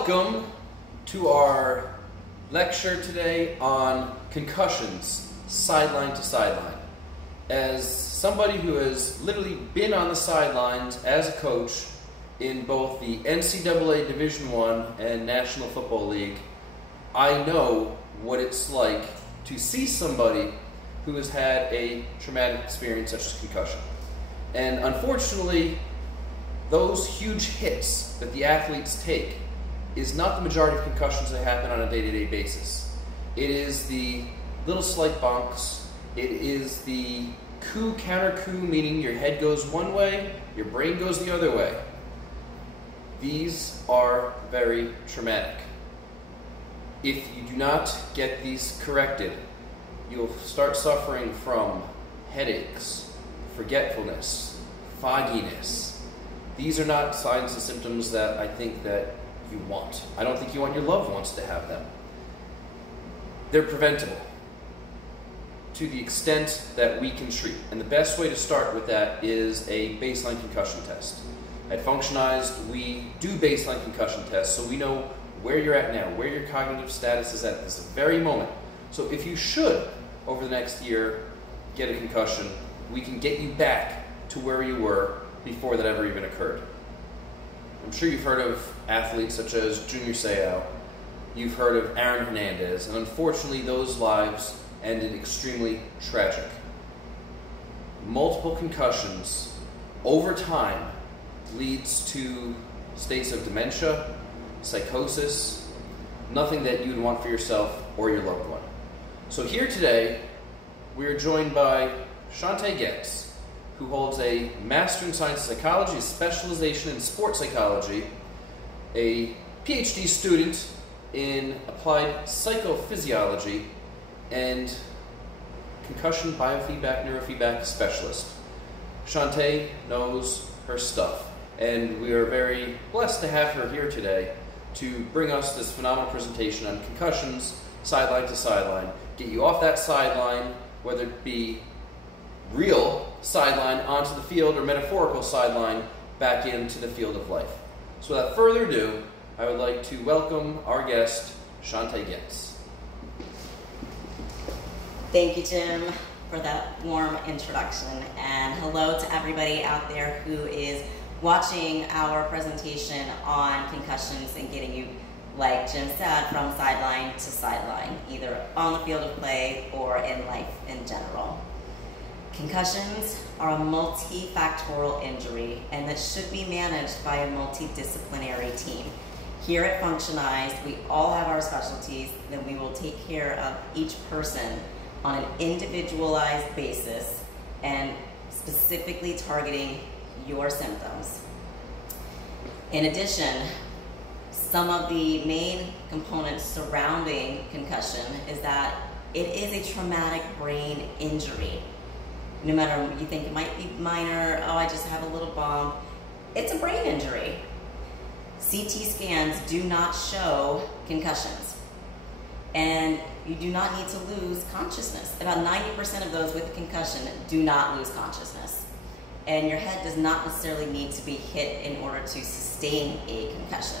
Welcome to our lecture today on concussions, sideline to sideline. As somebody who has literally been on the sidelines as a coach in both the NCAA Division I and National Football League, I know what it's like to see somebody who has had a traumatic experience such as concussion. And unfortunately, those huge hits that the athletes take is not the majority of concussions that happen on a day-to-day basis. It is the little slight bonks. It is the coup, counter coup, meaning your head goes one way, your brain goes the other way. These are very traumatic. If you do not get these corrected, you'll start suffering from headaches, forgetfulness, fogginess. These are not signs and symptoms that I think that you want. I don't think you want your loved ones to have them. They're preventable to the extent that we can treat. And the best way to start with that is a baseline concussion test. At Functionised, we do baseline concussion tests so we know where you're at now, where your cognitive status is at this very moment. So if you should, over the next year, get a concussion, we can get you back to where you were before that ever even occurred. I'm sure you've heard of athletes such as Junior Seau. You've heard of Aaron Hernandez, and unfortunately those lives ended extremely tragic. Multiple concussions over time leads to states of dementia, psychosis, nothing that you'd want for yourself or your loved one. So here today, we are joined by Chantea Goetz, who holds a Master in Science Psychology, a specialization in sports psychology, a PhD student in applied psychophysiology, and concussion biofeedback, neurofeedback specialist. Chantea knows her stuff, and we are very blessed to have her here today to bring us this phenomenal presentation on concussions, sideline to sideline, get you off that sideline, whether it be real sideline onto the field or metaphorical sideline back into the field of life. So without further ado, I would like to welcome our guest, Chantea Goetz. Thank you, Jim, for that warm introduction, and hello to everybody out there who is watching our presentation on concussions and getting you, like Jim said, from sideline to sideline, either on the field of play or in life in general. Concussions are a multi-factorial injury, and that should be managed by a multidisciplinary team. Here at Functionized, we all have our specialties, then we will take care of each person on an individualized basis and specifically targeting your symptoms. In addition, some of the main components surrounding concussion is that it is a traumatic brain injury. No matter what you think it might be minor, oh, I just have a little bump, it's a brain injury. CT scans do not show concussions, and you do not need to lose consciousness. About 90% of those with a concussion do not lose consciousness, and your head does not necessarily need to be hit in order to sustain a concussion.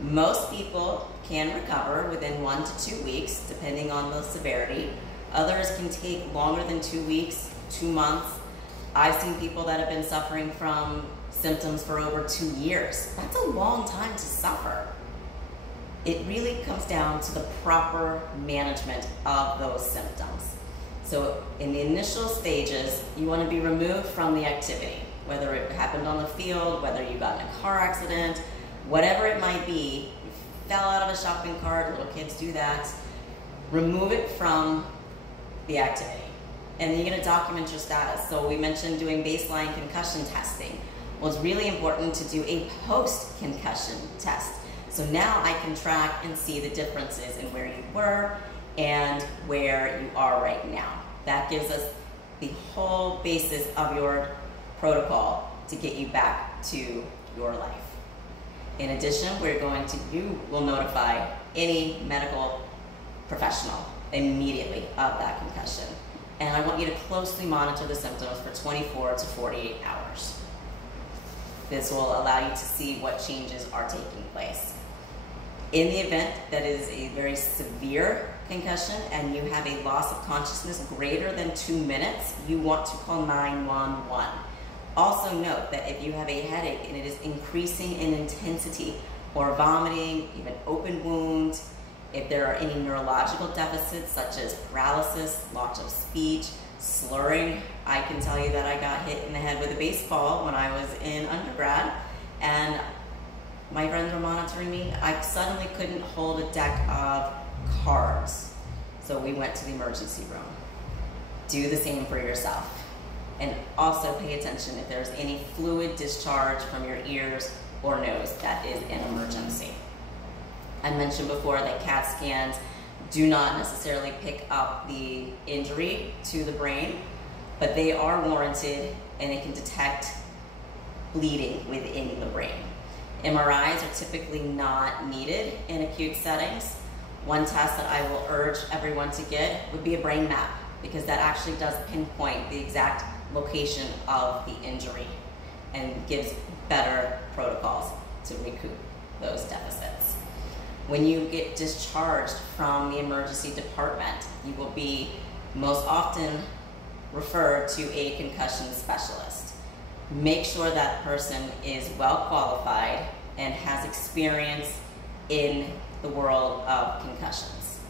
Most people can recover within 1 to 2 weeks, depending on the severity. Others can take longer than 2 weeks, 2 months. I've seen people that have been suffering from symptoms for over 2 years. That's a long time to suffer. It really comes down to the proper management of those symptoms. So in the initial stages, you want to be removed from the activity, whether it happened on the field, whether you got in a car accident, whatever it might be. You fell out of a shopping cart, little kids do that. Remove it from the activity. And then you're going to document your status. So we mentioned doing baseline concussion testing. Well, it's really important to do a post-concussion test. So now I can track and see the differences in where you were and where you are right now. That gives us the whole basis of your protocol to get you back to your life. In addition, you will notify any medical professional immediately of that concussion. And I want you to closely monitor the symptoms for 24 to 48 hours. This will allow you to see what changes are taking place. In the event that it is a very severe concussion and you have a loss of consciousness greater than 2 minutes, you want to call 911. Also note that if you have a headache and it is increasing in intensity, or vomiting, even open wounds, if there are any neurological deficits such as paralysis, loss of speech, slurring. I can tell you that I got hit in the head with a baseball when I was in undergrad, and my friends were monitoring me. I suddenly couldn't hold a deck of cards, so we went to the emergency room. Do the same for yourself. And also pay attention if there's any fluid discharge from your ears or nose. That is an emergency. I mentioned before that CAT scans do not necessarily pick up the injury to the brain, but they are warranted and they can detect bleeding within the brain. MRIs are typically not needed in acute settings. One test that I will urge everyone to get would be a brain map, because that actually does pinpoint the exact location of the injury and gives better protocols to recoup those deficits. When you get discharged from the emergency department, you will be most often referred to a concussion specialist. Make sure that person is well qualified and has experience in the world of concussions.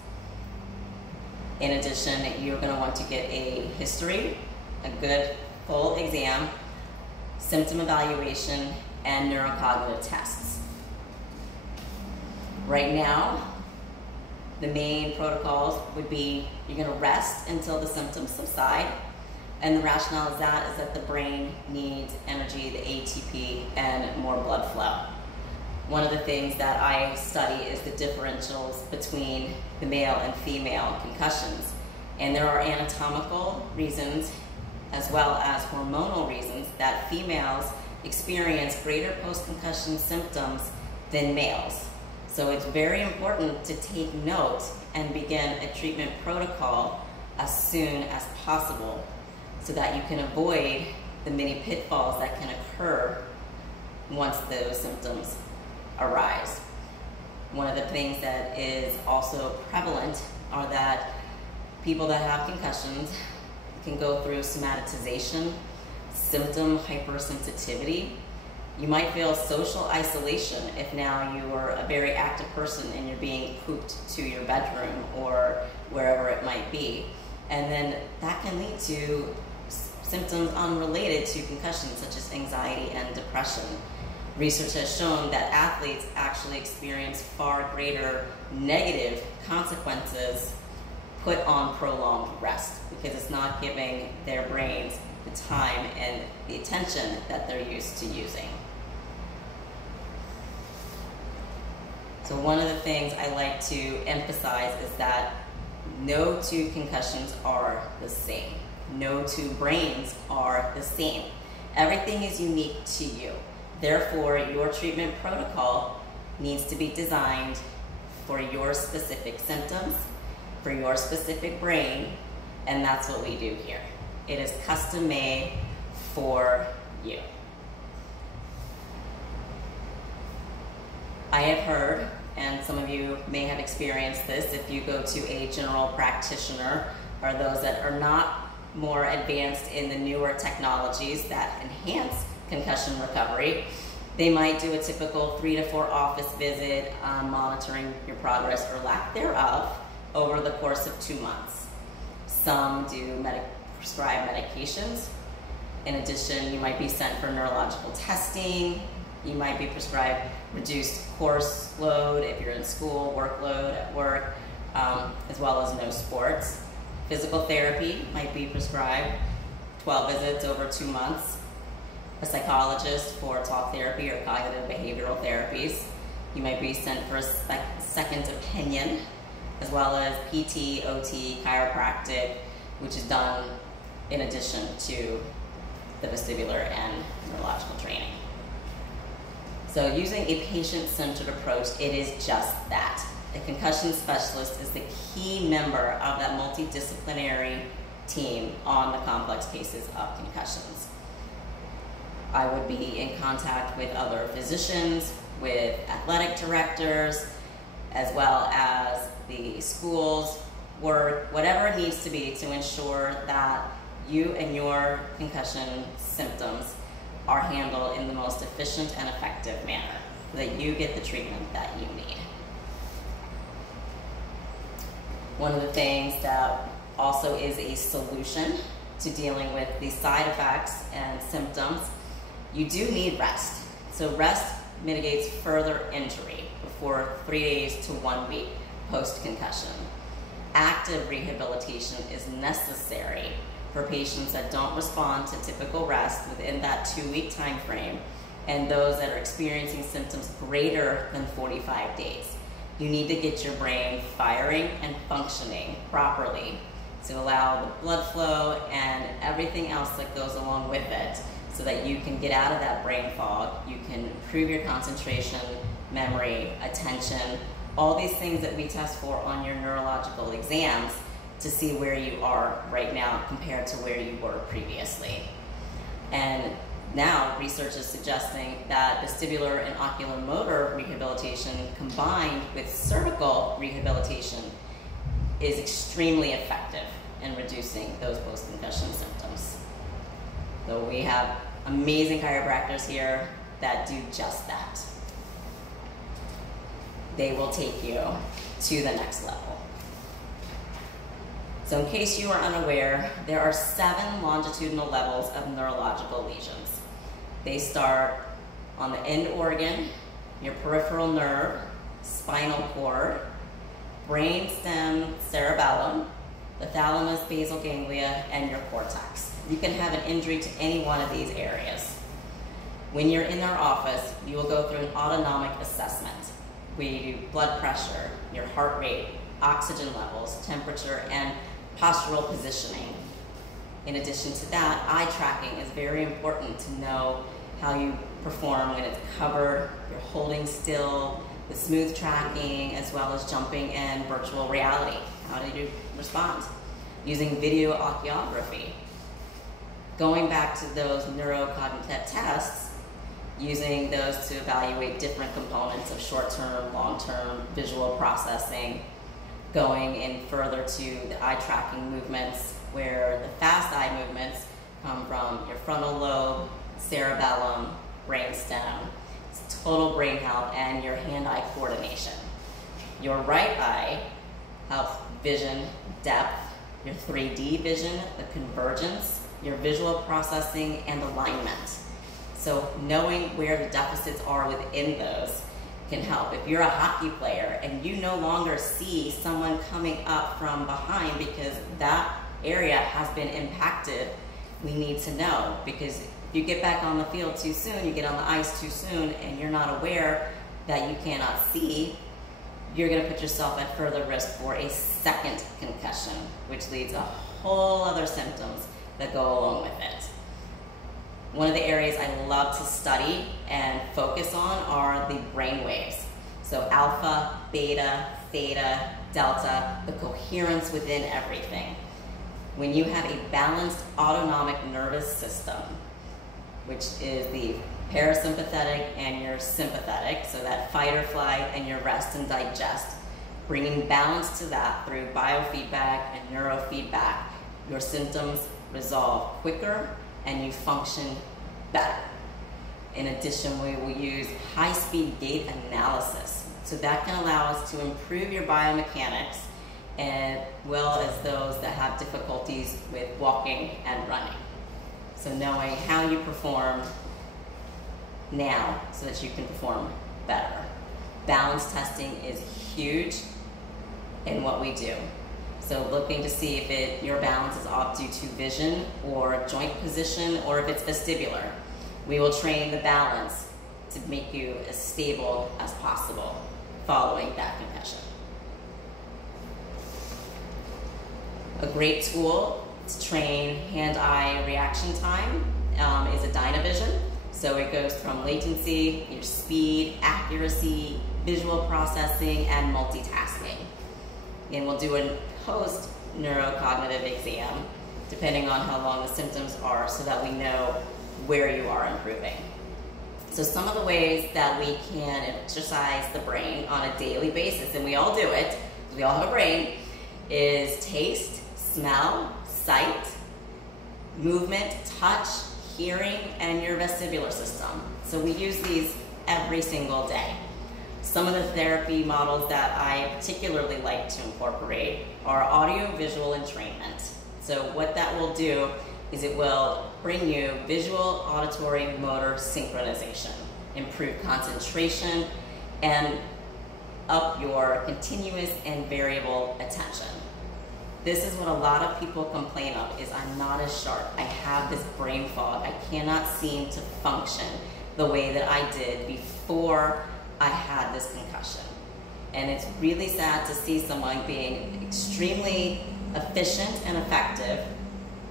In addition, you're going to want to get a history, a good full exam, symptom evaluation, and neurocognitive tests. Right now, the main protocols would be you're going to rest until the symptoms subside, and the rationale is that the brain needs energy, the ATP, and more blood flow. One of the things that I study is the differentials between the male and female concussions, and there are anatomical reasons as well as hormonal reasons that females experience greater post-concussion symptoms than males. So it's very important to take note and begin a treatment protocol as soon as possible so that you can avoid the many pitfalls that can occur once those symptoms arise. One of the things that is also prevalent are that people that have concussions can go through somatization, symptom hypersensitivity. You might feel social isolation if now you are a very active person and you're being cooped to your bedroom or wherever it might be. And then that can lead to symptoms unrelated to concussions, such as anxiety and depression. Research has shown that athletes actually experience far greater negative consequences put on prolonged rest, because it's not giving their brains the time and the attention that they're used to using. So one of the things I like to emphasize is that no two concussions are the same. No two brains are the same. Everything is unique to you. Therefore, your treatment protocol needs to be designed for your specific symptoms, for your specific brain, and that's what we do here. It is custom made for you. I have heard, and some of you may have experienced this, if you go to a general practitioner or those that are not more advanced in the newer technologies that enhance concussion recovery, they might do a typical 3 to 4 office visit monitoring your progress or lack thereof over the course of 2 months. Some do prescribe medications. In addition, you might be sent for neurological testing. You might be prescribed reduced course load if you're in school, workload at work, as well as no sports. Physical therapy might be prescribed, 12 visits over 2 months. A psychologist for talk therapy or cognitive behavioral therapies. You might be sent for a second opinion, as well as PT, OT, chiropractic, which is done in addition to the vestibular and neurological training. So using a patient-centered approach, it is just that. A concussion specialist is the key member of that multidisciplinary team on the complex cases of concussions. I would be in contact with other physicians, with athletic directors, as well as the schools, work, whatever it needs to be to ensure that you and your concussion symptoms are handled in the most efficient and effective manner, so that you get the treatment that you need. One of the things that also is a solution to dealing with the side effects and symptoms, you do need rest. So rest mitigates further injury before 3 days to 1 week post-concussion. Active rehabilitation is necessary for patients that don't respond to typical rest within that 2-week time frame, and those that are experiencing symptoms greater than 45 days. You need to get your brain firing and functioning properly to allow the blood flow and everything else that goes along with it, so that you can get out of that brain fog, you can improve your concentration, memory, attention, all these things that we test for on your neurological exams to see where you are right now compared to where you were previously. And now research is suggesting that vestibular and oculomotor rehabilitation combined with cervical rehabilitation is extremely effective in reducing those post-concussion symptoms. So we have amazing chiropractors here that do just that. They will take you to the next level. So in case you are unaware, there are 7 longitudinal levels of neurological lesions. They start on the end organ, your peripheral nerve, spinal cord, brainstem cerebellum, the thalamus, basal ganglia, and your cortex. You can have an injury to any one of these areas. When you're in our office, you will go through an autonomic assessment. We do blood pressure, your heart rate, oxygen levels, temperature, and postural positioning. In addition to that, eye tracking is very important to know how you perform when it's covered, you're holding still, the smooth tracking, as well as jumping and virtual reality. How do you respond? Using video oculography. Going back to those neurocognitive tests, using those to evaluate different components of short-term, long-term visual processing, going in further to the eye tracking movements, where the fast eye movements come from your frontal lobe, cerebellum, brainstem, total brain health, and your hand-eye coordination. Your right eye helps vision depth, your 3D vision, the convergence, your visual processing, and alignment. So knowing where the deficits are within those can help. If you're a hockey player and you no longer see someone coming up from behind because that area has been impacted, we need to know, because if you get back on the field too soon, you get on the ice too soon, and you're not aware that you cannot see, you're going to put yourself at further risk for a second concussion, which leads to whole other symptoms that go along with it. One of the areas I love to study and focus on are the brain waves. So alpha, beta, theta, delta, the coherence within everything. When you have a balanced autonomic nervous system, which is the parasympathetic and your sympathetic, so that fight or flight and your rest and digest, bringing balance to that through biofeedback and neurofeedback, your symptoms resolve quicker and you function better. In addition, we will use high-speed gait analysis. So that can allow us to improve your biomechanics, as well as those that have difficulties with walking and running. So knowing how you perform now so that you can perform better. Balance testing is huge in what we do. So looking to see if your balance is off due to vision or joint position, or if it's vestibular. We will train the balance to make you as stable as possible following that concussion. A great tool to train hand-eye reaction time is a Dynavision. So it goes from latency, your speed, accuracy, visual processing, and multitasking. And we'll do a post-neurocognitive exam, depending on how long the symptoms are, so that we know where you are improving. So some of the ways that we can exercise the brain on a daily basis, and we all do it, because we all have a brain, is taste, smell, sight, movement, touch, hearing, and your vestibular system. So we use these every single day. Some of the therapy models that I particularly like to incorporate are audio-visual entrainment. So what that will do is it will bring you visual, auditory, motor synchronization, improve concentration, and up your continuous and variable attention. This is what a lot of people complain of, is I'm not as sharp. I have this brain fog. I cannot seem to function the way that I did before I had this concussion. And it's really sad to see someone being extremely efficient and effective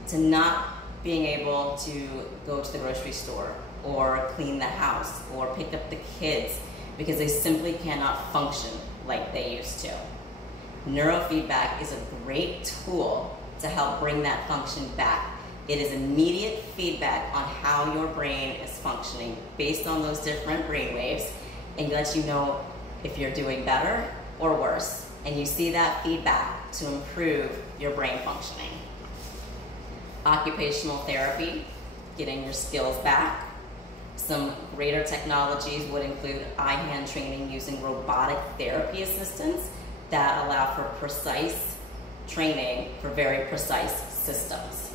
to not being able to go to the grocery store or clean the house or pick up the kids because they simply cannot function like they used to. Neurofeedback is a great tool to help bring that function back. It is immediate feedback on how your brain is functioning based on those different brain waves, and lets you know if you're doing better or worse. And you see that feedback to improve your brain functioning. Occupational therapy, getting your skills back. Some greater technologies would include eye-hand training using robotic therapy assistants that allow for precise training for very precise systems.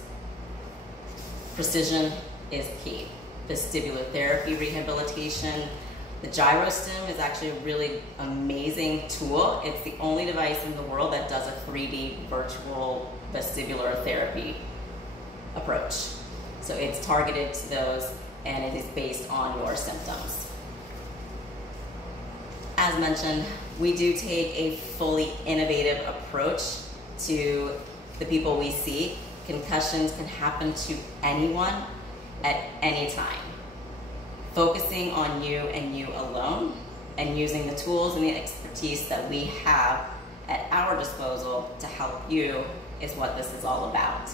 Precision is key. Vestibular therapy rehabilitation. The gyrostim is actually a really amazing tool. It's the only device in the world that does a 3D virtual vestibular therapy approach. So it's targeted to those, and it is based on your symptoms. As mentioned, we do take a fully innovative approach to the people we see. Concussions can happen to anyone at any time. Focusing on you and you alone, and using the tools and the expertise that we have at our disposal to help you is what this is all about.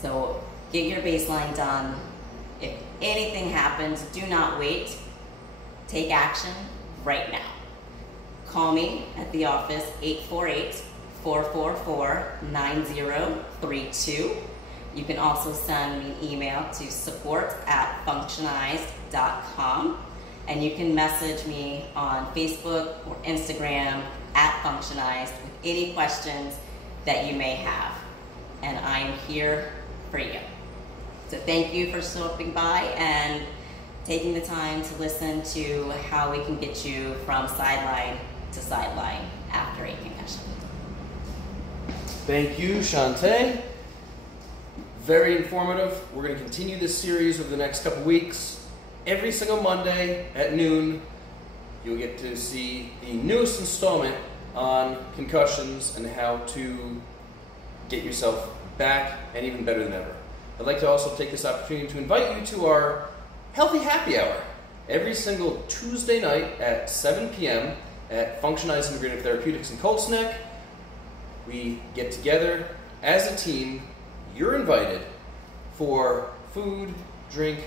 So get your baseline done. If anything happens, do not wait. Take action right now. Call me at the office, 848-444-9032. You can also send me an email to support@functionized.com, and you can message me on Facebook or Instagram @Functionized with any questions that you may have, and I am here for you. So thank you for stopping by and taking the time to listen to how we can get you from sideline to sideline after a concussion. Thank you, Chantea. Very informative. We're going to continue this series over the next couple weeks. Every single Monday at noon, you'll get to see the newest installment on concussions and how to get yourself back and even better than ever. I'd like to also take this opportunity to invite you to our Healthy Happy Hour every single Tuesday night at 7 p.m. at Functionised Integrative Therapeutics in Colts Neck. We get together as a team. You're invited for food, drink,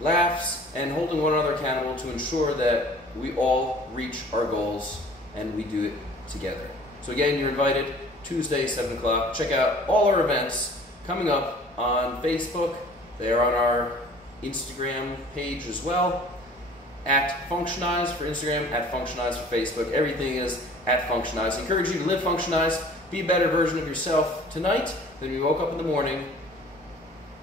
laughs, and holding one another accountable to ensure that we all reach our goals and we do it together. So again, you're invited Tuesday, 7 o'clock. Check out all our events coming up on Facebook. They are on our Instagram page as well, @Functionized for Instagram, @Functionized for Facebook. Everything is @Functionized. I encourage you to live Functionized, be a better version of yourself tonight than you woke up in the morning,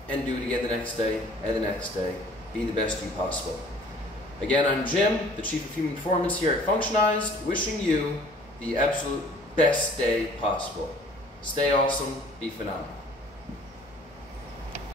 and do it again the next day and the next day. Be the best you possible. Again, I'm Jim, the Chief of Human Performance here at Functionized, wishing you the absolute best day possible. Stay awesome, be phenomenal.